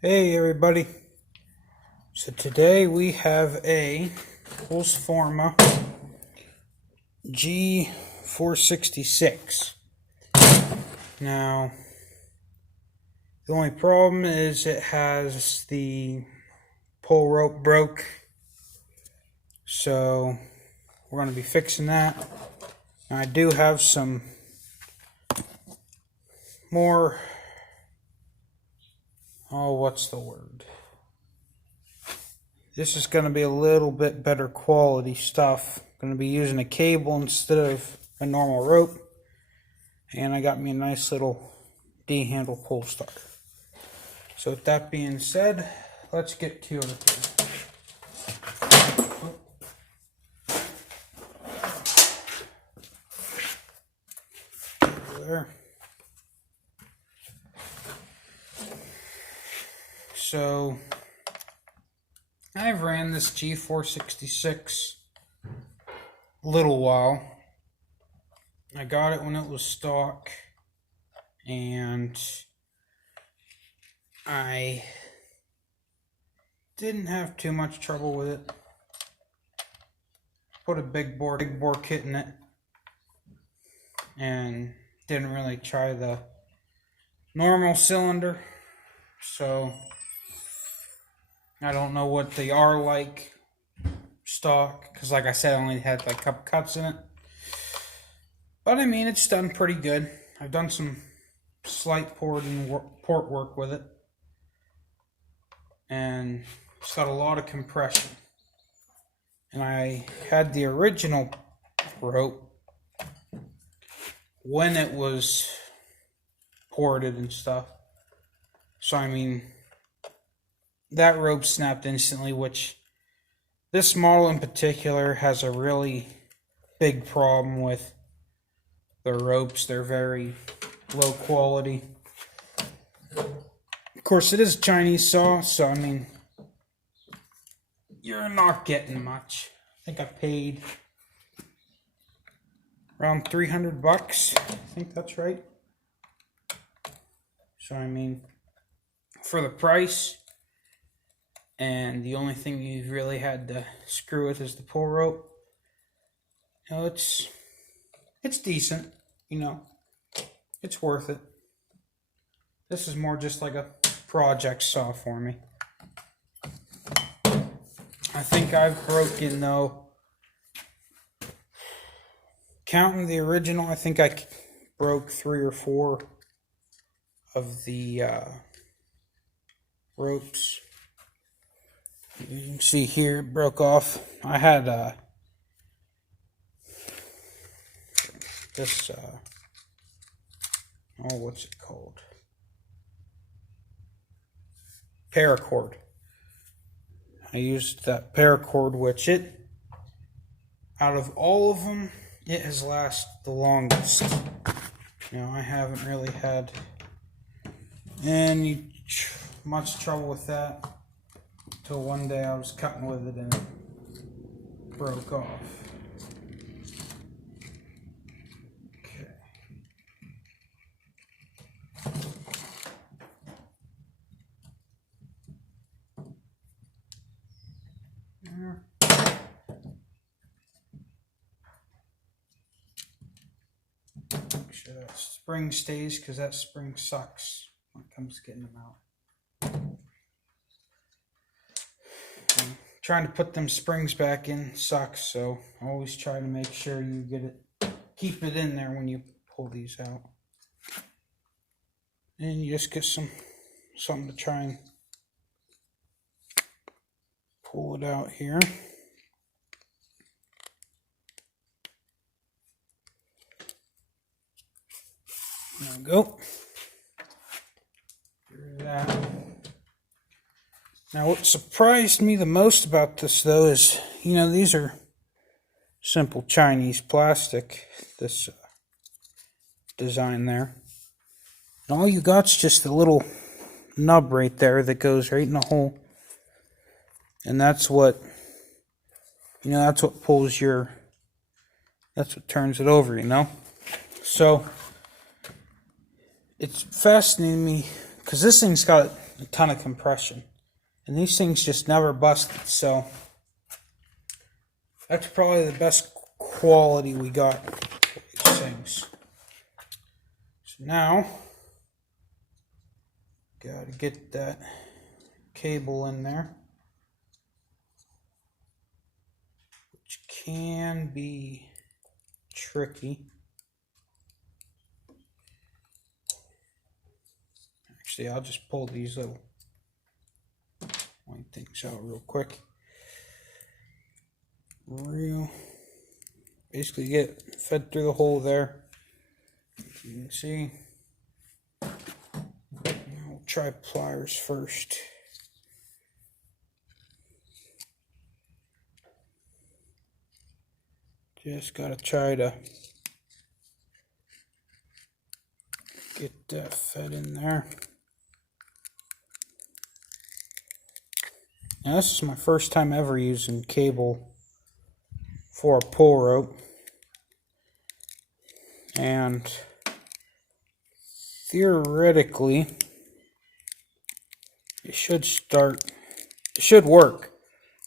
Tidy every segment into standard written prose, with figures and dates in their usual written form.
Hey everybody, so today we have a holzforma g466. Now the only problem is it has the pull rope broke, so we're going to be fixing that. And I do have some more, what's the word? This is going to be a little bit better quality stuff. I'm going to be using a cable instead of a normal rope. And I got me a nice little D-handle pull starter. So with that being said, let's get to it. There. So I've ran this g466 a little while. I got it when it was stock, and I didn't have too much trouble with it. Put a big bore kit in it, and didn't really try the normal cylinder, so I don't know what they are like stock, because like I said, I only had like a couple cuts in it. But I mean, it's done pretty good. I've done some slight port work with it, and it's got a lot of compression. And I had the original rope when it was ported and stuff. So I mean, that rope snapped instantly, which this model in particular has a really big problem with their ropes. They're very low quality. Of course, it is Chinese saw, so I mean, you're not getting much. I think I paid around $300. I think that's right. So I mean, for the price, and the only thing you really had to screw with is the pull rope. You know, it's decent, you know. It's worth it. This is more just like a project saw for me. I think I've broken, though, counting the original, I think I broke 3 or 4 of the ropes. You can see here, it broke off. I had this, what's it called? Paracord. I used that paracord, which out of all of them, it has lasted the longest. Now, I haven't really had any much trouble with that until one day I was cutting with it and it broke off. Okay. Make sure that spring stays, because that spring sucks when it comes to getting them out. Trying to put them springs back in sucks, so always try to make sure you keep it in there when you pull these out. And you just get something to try and pull it out here. There we go. Through that. Now, what surprised me the most about this, though, is, you know, these are simple Chinese plastic, this design there. And all you got's just a little nub right there that goes right in the hole. And that's what, you know, that's what pulls that's what turns it over, you know. So, it's fascinating me, because this thing's got a ton of compression. And these things just never busted, so that's probably the best quality we got for these things. So now, gotta get that cable in there, which can be tricky. Actually, I'll just pull these little white things out real quick. Basically get fed through the hole there. You can see. We'll try pliers first. Just gotta try to get that fed in there. Now this is my first time ever using cable for a pull rope, and theoretically it should work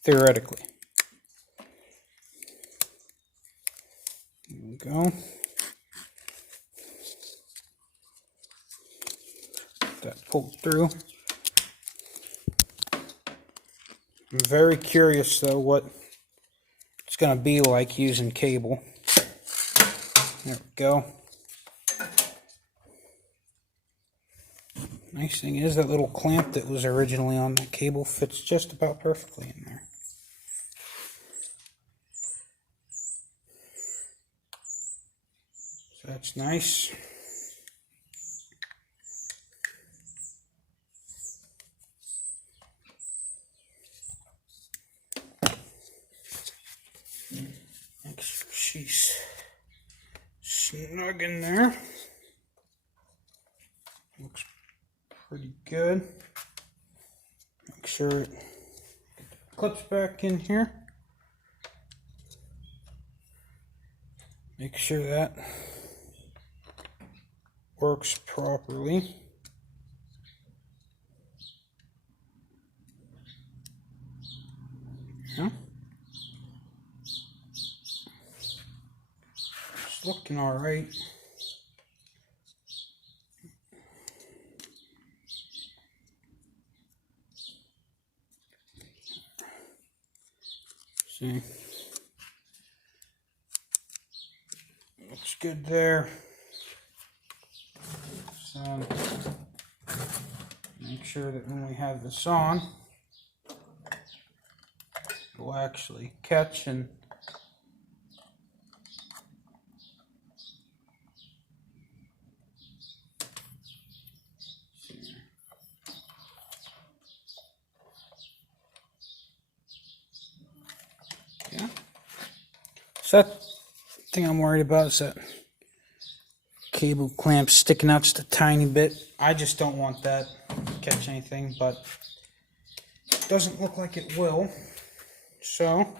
theoretically. Here we go. That pulled through. I'm very curious though what it's going to be like using cable. There we go. Nice thing is that little clamp that was originally on the cable fits just about perfectly in there. So that's nice. Make sure she's snug in there. Looks pretty good. Make sure it clips back in here. Make sure that works properly. Yeah. It's looking all right. See, looks good there. So make sure that when we have this on, it will actually catch and yeah. So that thing I'm worried about is that cable clamp sticking out just a tiny bit. I just don't want that to catch anything, but it doesn't look like it will. So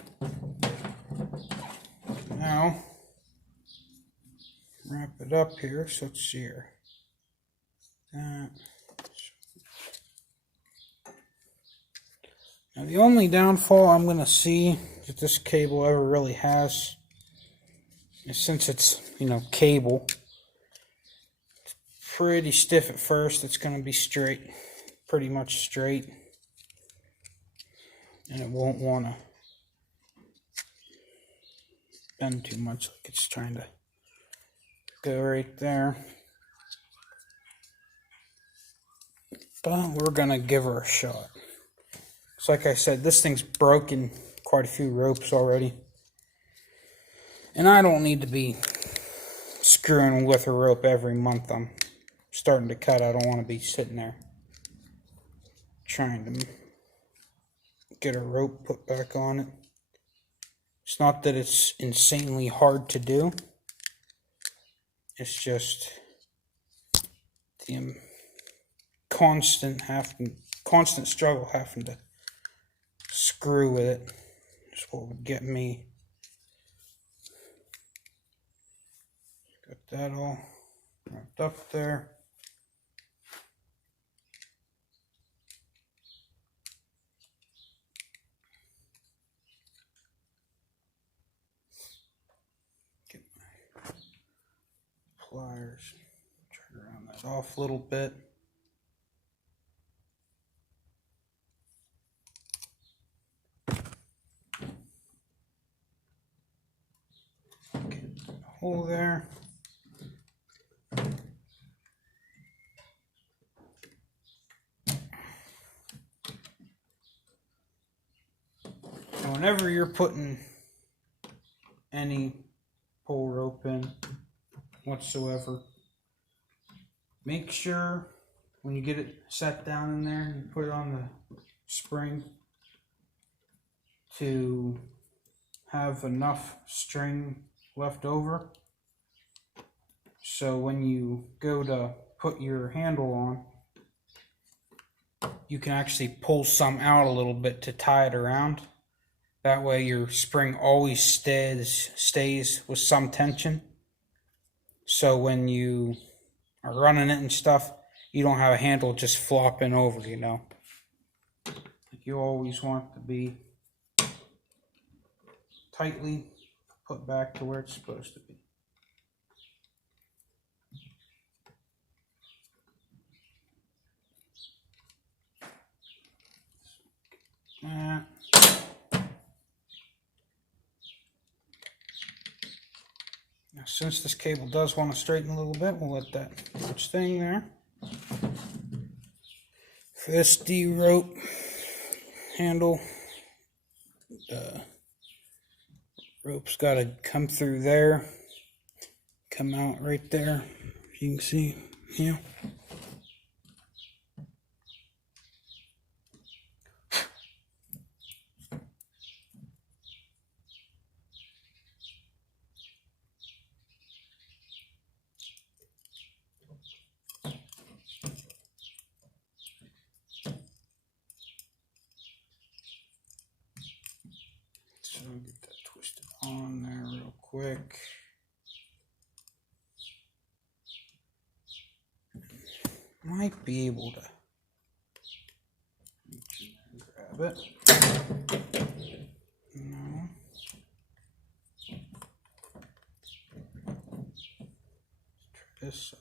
now wrap it up here. So let's see here. Now the only downfall I'm going to see that this cable ever really has is, since it's, cable, it's pretty stiff at first. It's going to be straight, pretty much straight, and it won't want to bend too much like it's trying to go right there. But we're going to give her a shot. So like I said, this thing's broken quite a few ropes already. And I don't need to be screwing with a rope every month I'm starting to cut. I don't want to be sitting there trying to get a rope put back on it. It's not that it's insanely hard to do. It's just the constant struggle having to screw with it is what would get me. Got that all wrapped up there. there's, try to round that off a little bit. Get a hole there. Whenever you're putting any pull rope in whatsoever, make sure when you get it set down in there and put it on the spring to have enough string left over, so when you go to put your handle on, you can actually pull some out a little bit to tie it around. That way your spring always stays with some tension. So when you are running it and stuff, you don't have a handle just flopping over, you know. You always want it to be tightly put back to where it's supposed to be. Now, since this cable does want to straighten a little bit, we'll let that do its thing there. For this D rope handle, the rope's got to come through there, come out right there, if you can see, yeah. So get that twisted on there real quick. Might be able to reach in there and grab it. No. Try this side.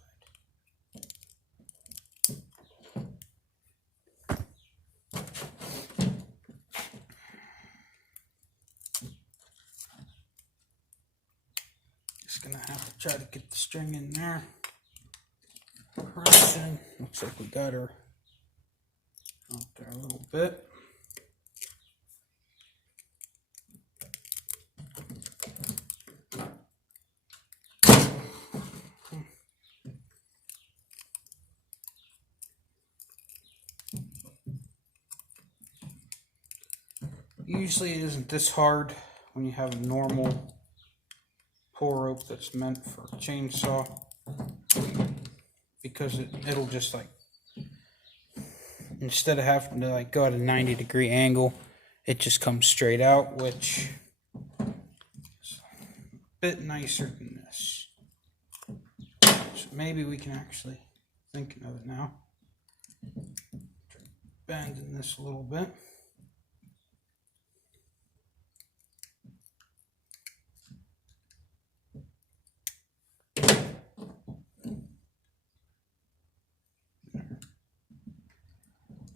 Just gonna have to try to get the string in there. Crossing. Looks like we got her out there a little bit. Usually it isn't this hard when you have a normal pull rope that's meant for a chainsaw, because it'll just like, instead of having to like go at a 90-degree angle, it just comes straight out, which is a bit nicer than this. So maybe we can actually, thinking of it now, try bending this a little bit.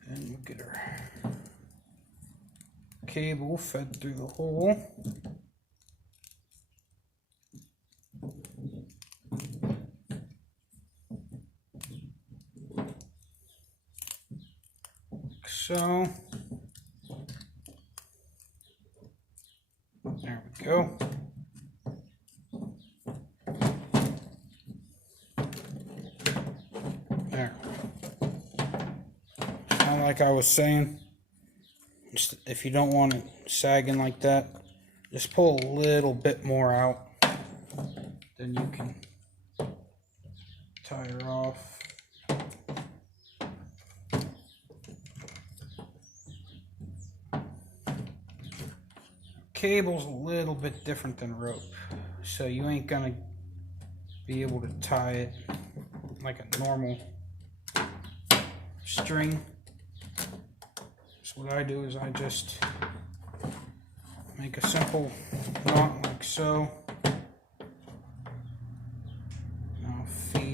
And we'll get our cable fed through the hole. Like so. There we go. There. Like I was saying, just if you don't want it sagging like that, just pull a little bit more out, then you can tie her off. Cable's a little bit different than rope, so you ain't gonna be able to tie it like a normal string. So what I do is I just make a simple knot like so. And I'll feed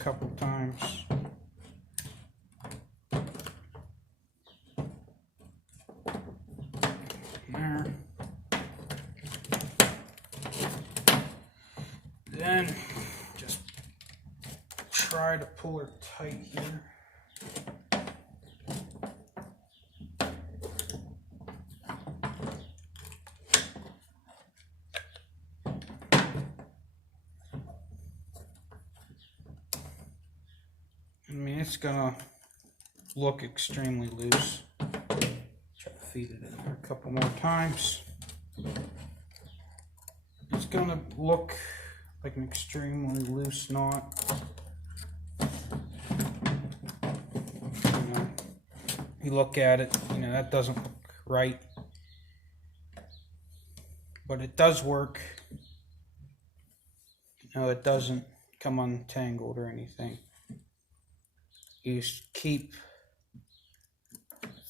couple times. There. Then just try to pull her tight here. I mean, it's gonna look extremely loose. Try to feed it in there a couple more times. It's gonna look like an extremely loose knot. You look at it, that doesn't look right. But it does work. It doesn't come untangled or anything. You just keep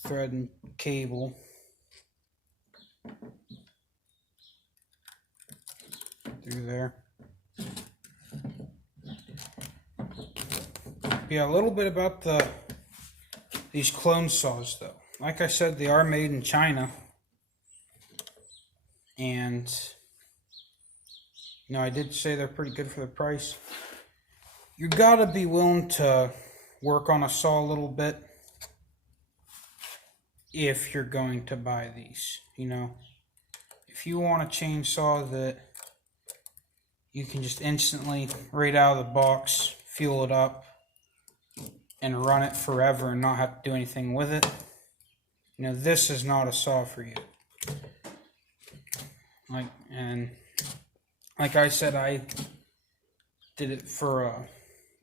thread and cable through there. Yeah, a little bit about these clone saws though. Like I said, they are made in China. And I did say they're pretty good for the price. You gotta be willing to work on a saw a little bit if you're going to buy these. If you want a chainsaw that you can just instantly, right out of the box, fuel it up and run it forever and not have to do anything with it, this is not a saw for you. Like I said, I did it for a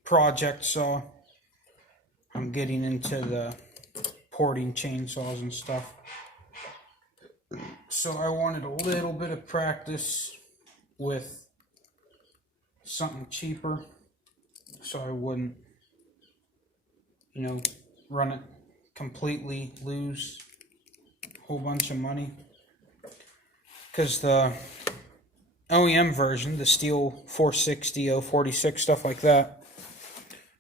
project saw. I'm getting into the porting chainsaws and stuff. So I wanted a little bit of practice with something cheaper so I wouldn't, run it completely, lose a whole bunch of money. Because the OEM version, the steel 460, 046, stuff like that,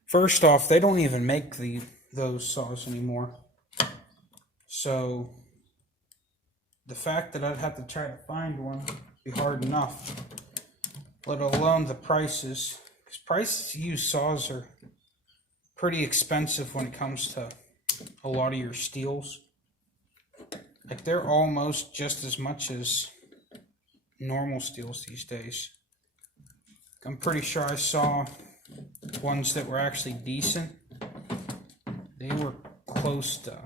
first off, they don't even make those saws anymore. So the fact that I'd have to try to find one would be hard enough, let alone the prices. Because prices to use saws are pretty expensive when it comes to a lot of your steels. Like, they're almost just as much as normal steels these days. I'm pretty sure I saw ones that were actually decent. They were close to,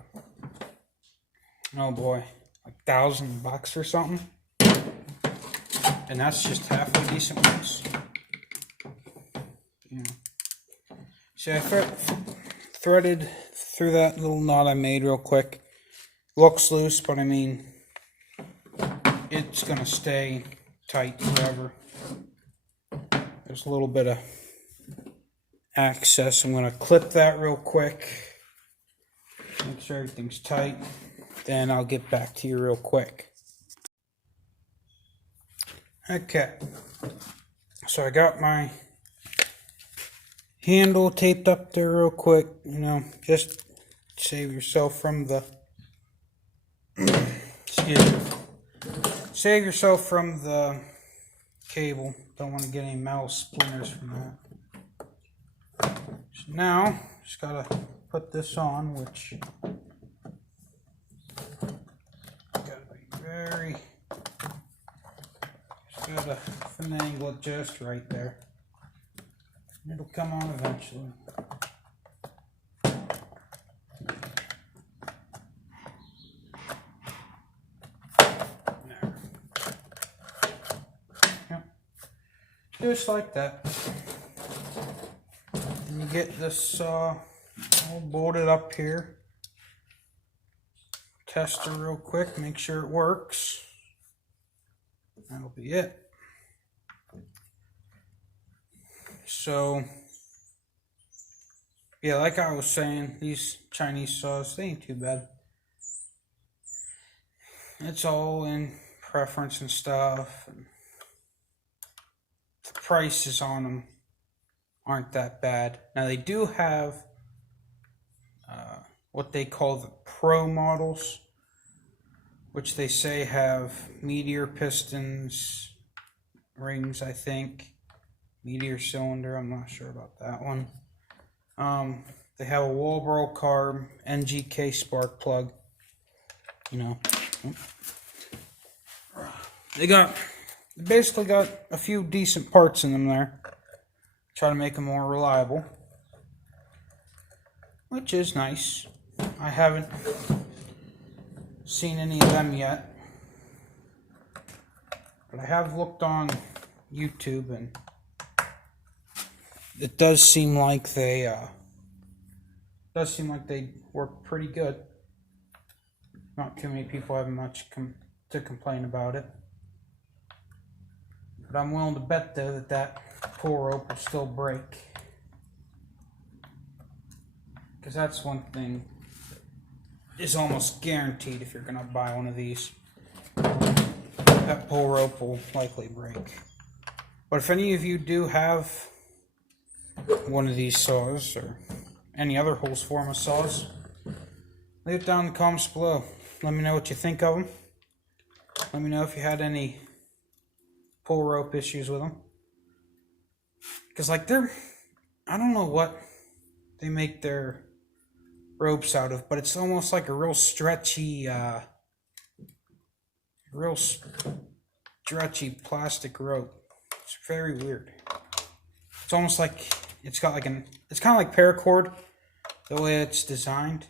oh boy, like $1,000 or something. And that's just half the decent ones. See, I threaded through that little knot I made real quick. Looks loose, but I mean, it's gonna stay tight forever. There's a little bit of access. I'm gonna clip that real quick. Make sure everything's tight. Then I'll get back to you real quick. Okay. So I got my handle taped up there real quick. Just save yourself from the excuse me. Save yourself from the cable. Don't want to get any metal splinters from that. So now, just gotta put this on, which gotta be very, just gotta finagle it just right there. It'll come on eventually. Just like that. And you get this saw all bolted up here. Test it real quick, make sure it works. That'll be it. So, yeah, like I was saying, these Chinese saws, they ain't too bad. It's all in preference and stuff. And the prices on them aren't that bad. Now they do have what they call the Pro models, which they say have meteor pistons, rings, I think, meteor cylinder. I'm not sure about that one. They have a Walbro carb, NGK spark plug. You know, they basically got a few decent parts in them there. Try to make them more reliable, which is nice. I haven't seen any of them yet, but I have looked on YouTube, and it does seem like they work pretty good. Not too many people have much to complain about it, but I'm willing to bet though that pull rope will still break, because that's one thing is almost guaranteed if you're gonna buy one of these. That pull rope will likely break. But if any of you do have one of these saws or any other holzforma saws, leave it down in the comments below. Let me know what you think of them. Let me know if you had any pull rope issues with them. Because like I don't know what they make their ropes out of, but it's almost like a real stretchy plastic rope. It's very weird. It's almost like it's kind of like paracord, the way it's designed.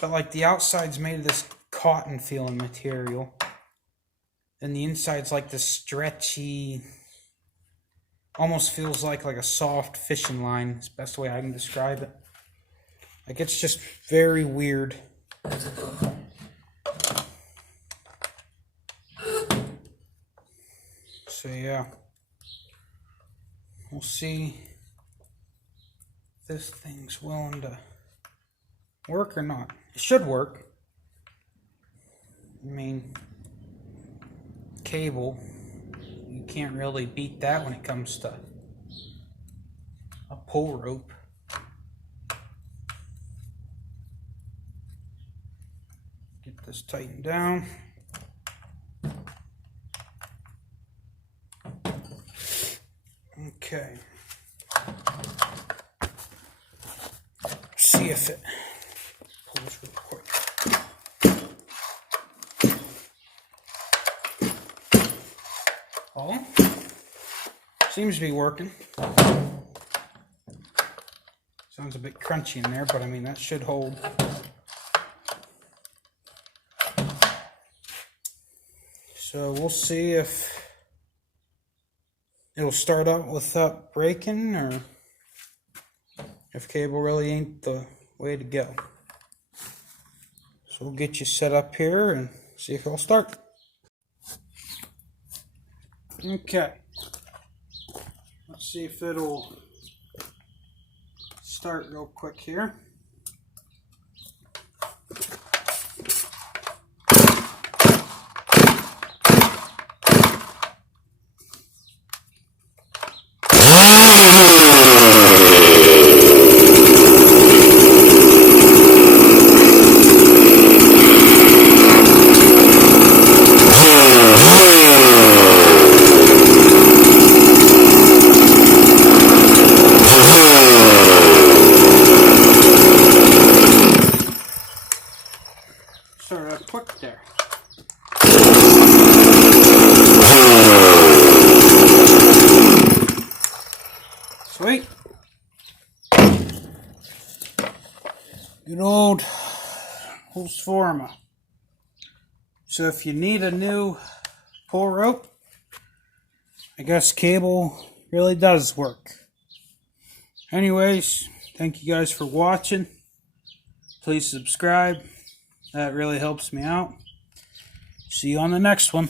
But like the outside's made of this cotton feeling material, and the inside's like this stretchy, almost feels like a soft fishing line. It's the best way I can describe it. Like, it's just very weird. So yeah, we'll see if this thing's willing to work or not. It should work. I mean, cable, you can't really beat that when it comes to a pull rope. Get this tightened down. Okay. See if it pulls real quick. Oh, seems to be working. Sounds a bit crunchy in there, but I mean, that should hold. So we'll see if it'll start out without breaking, or if cable really ain't the way to go. So we'll get you set up here and see if it'll start. Okay. Let's see if it'll start real quick here. Started out quick there. Sweet. Good old holzforma. So if you need a new pull rope, I guess cable really does work. Anyways, thank you guys for watching. Please subscribe. That really helps me out. See you on the next one.